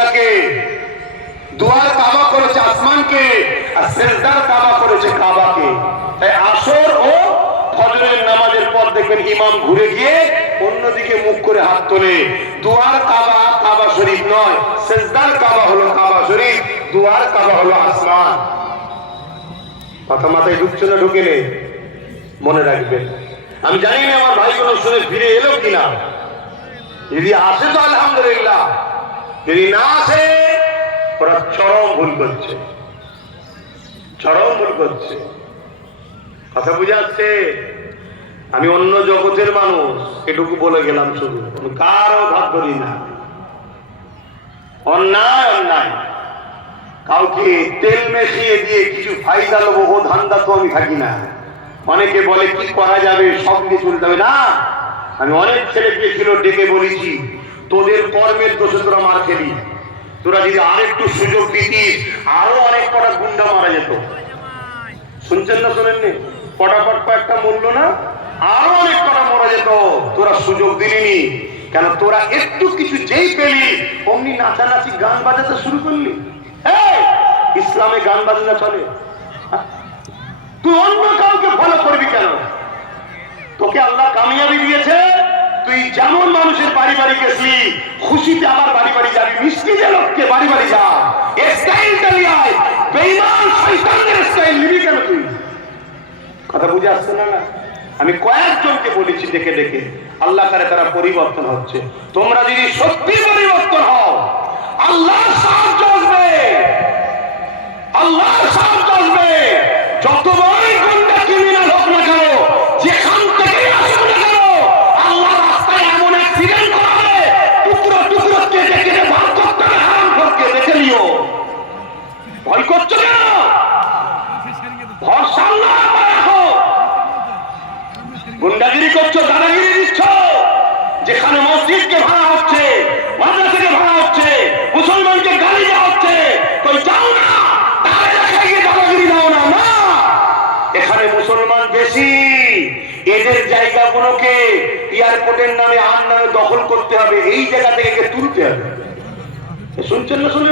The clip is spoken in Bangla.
বাইতুল্লাহকে, দুয়ার কাবা করেছে আসমানকে, আর সিজদার কাবা করেছে কাবাকে। তাই আসর ও ফজরের নামাজের পর দেখবেন ইমাম ঘুরে গিয়ে অন্যদিকে মুখ করে হাত তোলে। দুয়ার কাবা কাবা শরীফ নয়, সিজদার কাবা হলো কাবা শরীফ, দুয়ার কাবা হলো আসমান। কথা মাথায় ঢুকছে না? ঢুকে নেই, মনে রাখবেন। আমি জানি না আমার ভাইগুলো শুনে ফিরে এলো কিনা। যদি আসে তো আলহামদুলিল্লাহ, যদি না আসে ওরা চরম ভুল করছে, চরম ভুল করছে। কথা বুঝে আসছে? আমি অন্য জগতের মানুষ, এটুকু বলে গেলাম। শুধু কারো ভাগ করি না। অন্যায় অন্যায়, কাউকে তেল মেশিয়ে দিয়ে কিছু ফায়দা নেবো ও ধান্দা তো আমি থাকি না। অনেকে বলে কি করা যাবে, সব দিয়ে চলতে হবে না। আমি অনেক ছেলে পেয়েছিল ডেকে বলেছি, তোদের কর্মের দোষে তোরা মার খেলি, তোরা যদি আরেকটু সুযোগ দিতিস আরো অনেক কটা গুন্ডা মারা যেত। শুনছেন না শোনেননি? পটাপট কয়েকটা মরল না, আরো অনেক কটা মারা যেত। তোরা সুযোগ দিলিনি কেন? তোরা একটু কিছু যেই পেলি অমনি নাচানাচি গান বাজাতে শুরু করলি। ইসলামে গান বাজনা চলে? তুই অন্য কাউকে ফলো করবি কেন? তোকে আল্লাহ কামিয়াবি দিয়েছে, তুই যেমন মানুষের বাড়ি বাড়ি গেছিলি, খুশিতে আমার বাড়ি বাড়ি যাবি, মিষ্টি যে লোককে বাড়ি বাড়ি যা, স্টাইলটা নিয়ে আয়। বেঈমান শয়তানদের স্টাইল নিবি কেন তুই? কথা বুঝে আসছে না? আমি কয়েকজনকে বলেছি ডেকে ডেকে, আল্লাহ করে তারা পরিবর্তন হচ্ছে। তোমরা যদি সত্যি পরিবর্তন হও, আল্লাহ সাহায্য আসবে, আল্লাহ সাহায্য আসবে। যত বড়ই গুন্ডা ক্রিমিনাল হোক না কেন, যেখান থেকে আসুক না কেন, আল্লাহ রাস্তায় এমন অ্যাক্সিডেন্ট করাবে, টুকরো টুকরো কেটে কেটে ভাগ করতে হবে। হারাম করতে দেখে নিও। ভয় করছো কেন? ভরসা আল্লাহ রাখো। গুন্ডাগিরি করছো, দাদাগিরি দিচ্ছ, যেখানে মসজিদকে ভাড়া হচ্ছে, মাদ্রাসাকে ভাড়া হচ্ছে, মুসলমানকে গালি দেওয়া হচ্ছে, কই যাও না, তাহলে দেখা গিয়ে দাদাগিরি দাও না। না, এখানে মুসলমান বেশি, এদের জায়গাগুলোকে এয়ারপোর্টের নামে আর নামে দখল করতে হবে, এই জায়গা থেকে তুলতে হবে। শুনছেন না? শুনে